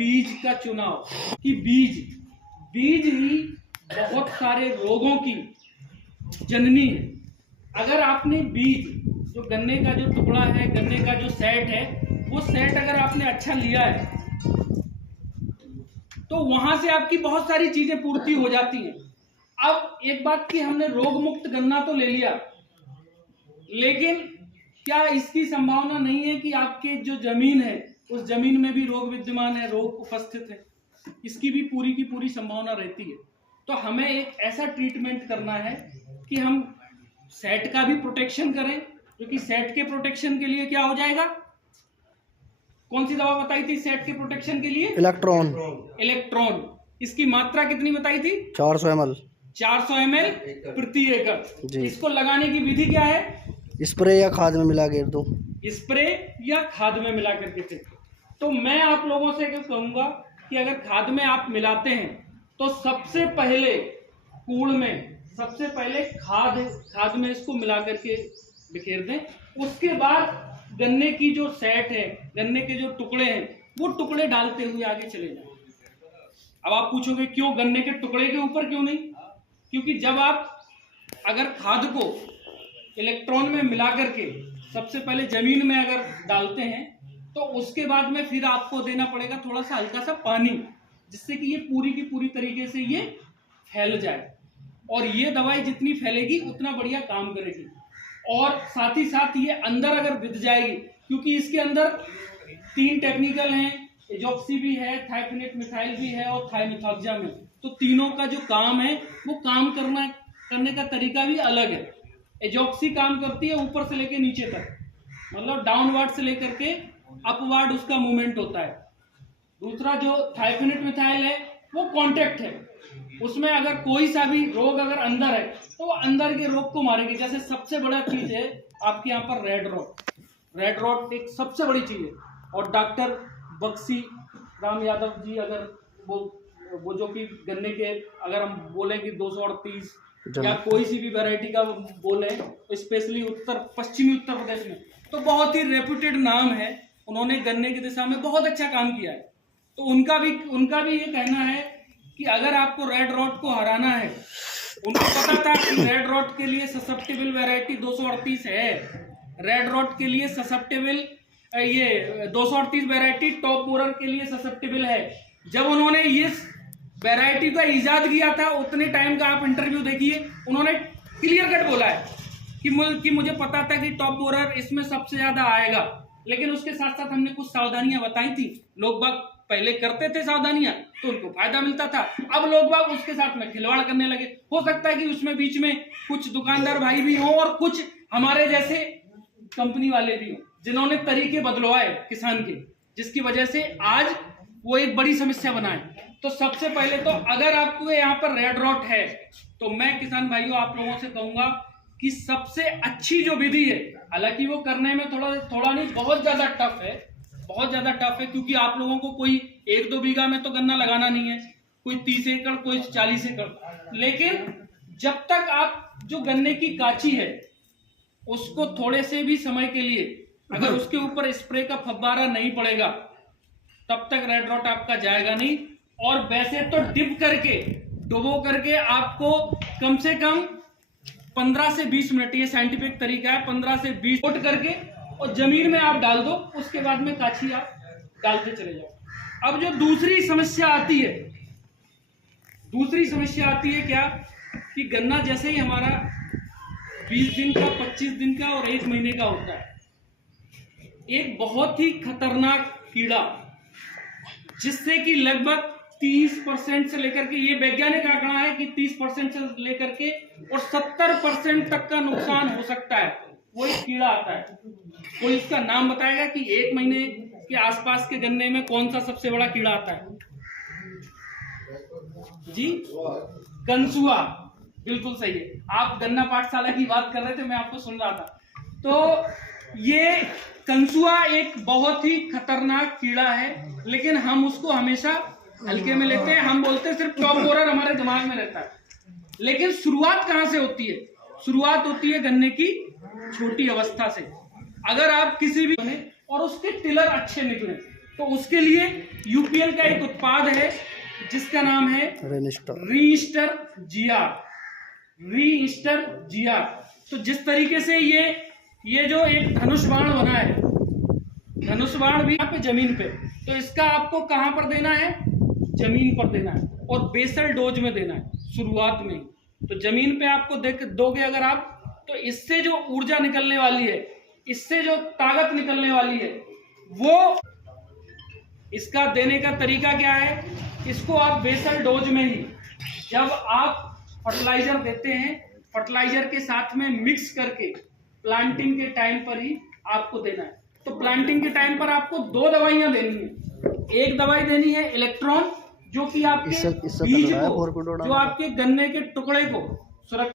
बीज का चुनाव, कि बीज ही बहुत सारे रोगों की जननी है। अगर आपने बीज, जो गन्ने का जो टुकड़ा है, गन्ने का जो सेट है, वो सेट अगर आपने अच्छा लिया है तो वहां से आपकी बहुत सारी चीजें पूर्ति हो जाती हैं। अब एक बात की, हमने रोग मुक्त गन्ना तो ले लिया, लेकिन क्या इसकी संभावना नहीं है कि आपके जो जमीन है उस जमीन में भी रोग विद्यमान है, रोग उपस्थित है? इसकी भी पूरी की पूरी संभावना रहती है। तो हमें एक ऐसा ट्रीटमेंट करना है कि हम सेट का भी प्रोटेक्शन करें, क्योंकि सेट के प्रोटेक्शन के लिए क्या हो जाएगा, कौन सी दवा बताई थी सेट के प्रोटेक्शन के लिए? इलेक्ट्रॉन। इसकी मात्रा कितनी बताई थी? 400 ml प्रति एकड़। इसको लगाने की विधि क्या है? स्प्रे या खाद में मिला के दो। स्प्रे या खाद में मिला करके। तो मैं आप लोगों से कहूंगा कि अगर खाद में आप मिलाते हैं तो सबसे पहले कूड़ में, सबसे पहले खाद में इसको मिला करके बिखेर दें। उसके बाद गन्ने की जो सेट है, गन्ने के जो टुकड़े हैं, वो टुकड़े डालते हुए आगे चले जाएं। अब आप पूछोगे क्यों गन्ने के टुकड़े के ऊपर क्यों नहीं? क्योंकि जब आप अगर खाद को इलेक्ट्रॉन में मिला करके सबसे पहले जमीन में अगर डालते हैं तो उसके बाद में फिर आपको देना पड़ेगा थोड़ा सा हल्का सा पानी, जिससे कि ये पूरी की पूरी तरीके से ये फैल जाए। और ये दवाई जितनी फैलेगी उतना बढ़िया काम करेगी। और साथ ही साथ ये अंदर अगर बिध जाएगी, क्योंकि इसके अंदर 3 टेक्निकल हैं, एजॉक्सी भी है, थाइफिनेट मिथाइल भी है और थाइमिथॉक्साम है। तो तीनों का जो काम है वो काम करने का तरीका भी अलग है। एजॉक्सी काम करती है ऊपर से लेकर नीचे तक, मतलब डाउनवर्ड से लेकर के अपवर्ड उसका मूवमेंट होता है। दूसरा जो थाइफिनेट मिथाइल है वो कांटेक्ट है, उसमें अगर कोई सा भी रोग अगर अंदर है तो वो अंदर के रोग को मारेगी। जैसे सबसे बड़ा चीज है आपके यहाँ पर रेड रॉट एक सबसे बड़ी चीज है। और डॉक्टर बक्सी राम यादव जी, अगर वो जो कि गन्ने के अगर हम बोले कि 238 या कोई सी भी वैरायटी का बोले, स्पेशली पश्चिमी उत्तर प्रदेश में, तो बहुत ही रेप्यूटेड नाम है। उन्होंने गन्ने की दिशा में बहुत अच्छा काम किया है। तो उनका भी ये कहना है कि अगर आपको रेड रॉट को हराना है, उनको पता था कि रेड रॉट के लिए ससेप्टेबल वैरायटी 238 है। रेड रॉट के लिए ससेप्टेबल ये 238 वैरायटी टॉप बोरर के लिए ससेप्टेबल है। जब उन्होंने ये वैरायटी का इजाद किया था, उतने टाइम का आप इंटरव्यू देखिए, उन्होंने क्लियर कट बोला है कि मुझे पता था कि टॉप बोरर इसमें सबसे ज्यादा आएगा, लेकिन उसके साथ साथ हमने कुछ सावधानियां बताई थी। लोग बाग पहले करते थे सावधानियां तो उनको फायदा मिलता था, अब लोग बाग उसके साथ में खिलवाड़ करने लगे। हो सकता है कि उसमें बीच में कुछ दुकानदार भाई भी हों और कुछ हमारे जैसे कंपनी वाले भी हों, जिन्होंने तरीके बदलवाए किसान के, जिसकी वजह से आज वो एक बड़ी समस्या बना है। तो सबसे पहले तो अगर आपको यहाँ पर रेड रॉट है तो मैं किसान भाइयों आप लोगों से कहूंगा कि सबसे अच्छी जो विधि है, हालांकि वो करने में थोड़ा नहीं बहुत ज्यादा टफ है, क्योंकि आप लोगों को कोई 1-2 बीघा में तो गन्ना लगाना नहीं है, कोई 30 एकड़, कोई 40 एकड़। लेकिन जब तक आप जो गन्ने की काची है उसको थोड़े से भी समय के लिए अगर उसके ऊपर स्प्रे का फव्वारा नहीं पड़ेगा, तब तक रेड रॉट आपका जाएगा नहीं। और वैसे तो डुबो करके आपको कम से कम 15 से 20 मिनट, ये साइंटिफिक तरीका है, 15 से 20 मिनट करके और जमीन में आप डाल दो, उसके बाद में काछी आप डालते चले जाओ। अब जो दूसरी समस्या आती है क्या, कि गन्ना जैसे ही हमारा 20 दिन का, 25 दिन का और 1 महीने का होता है, एक बहुत ही खतरनाक कीड़ा जिससे कि लगभग 30% से लेकर के, ये वैज्ञानिक आंकड़ा है कि 30% से लेकर के और 70% तक का नुकसान हो सकता है, वो एक कीड़ा आता है। कोई इसका नाम बताएगा कि 1 महीने के आसपास के गन्ने में कौन सा सबसे बड़ा कीड़ा आता है? जी, कंसुआ, बिल्कुल सही है। आप गन्ना पाठशाला की बात कर रहे थे, मैं आपको सुन रहा था। तो ये कंसुआ एक बहुत ही खतरनाक कीड़ा है, लेकिन हम उसको हमेशा हल्के में लेते हैं। हम बोलते हैं सिर्फ टॉप बोरर हमारे दिमाग में रहता है, लेकिन शुरुआत कहां से होती है? शुरुआत होती है गन्ने की छोटी अवस्था से। अगर आप किसी भी और उसके टिलर अच्छे निकले तो उसके लिए यूपीएल का एक उत्पाद है जिसका नाम है रीस्टर जीआर। तो जिस तरीके से ये जो एक धनुष बाण बना है, धनुष बाण भी यहाँ पे जमीन पे, तो इसका आपको कहाँ पर देना है, जमीन पर देना है और बेसल डोज में देना है शुरुआत में ही। तो जमीन पे आपको दोगे अगर आप, तो इससे जो ऊर्जा निकलने वाली है, इससे जो ताकत निकलने वाली है, वो इसका देने का तरीका क्या है, इसको आप बेसल डोज में ही जब आप फर्टिलाइजर देते हैं, फर्टिलाइजर के साथ में मिक्स करके प्लांटिंग के टाइम पर ही आपको देना है। तो प्लांटिंग के टाइम पर आपको 2 दवाइयां देनी है। एक दवाई देनी है इलेक्ट्रॉन, जो कि आपके बीज को, जो आपके गन्ने के टुकड़े को सुरक्षित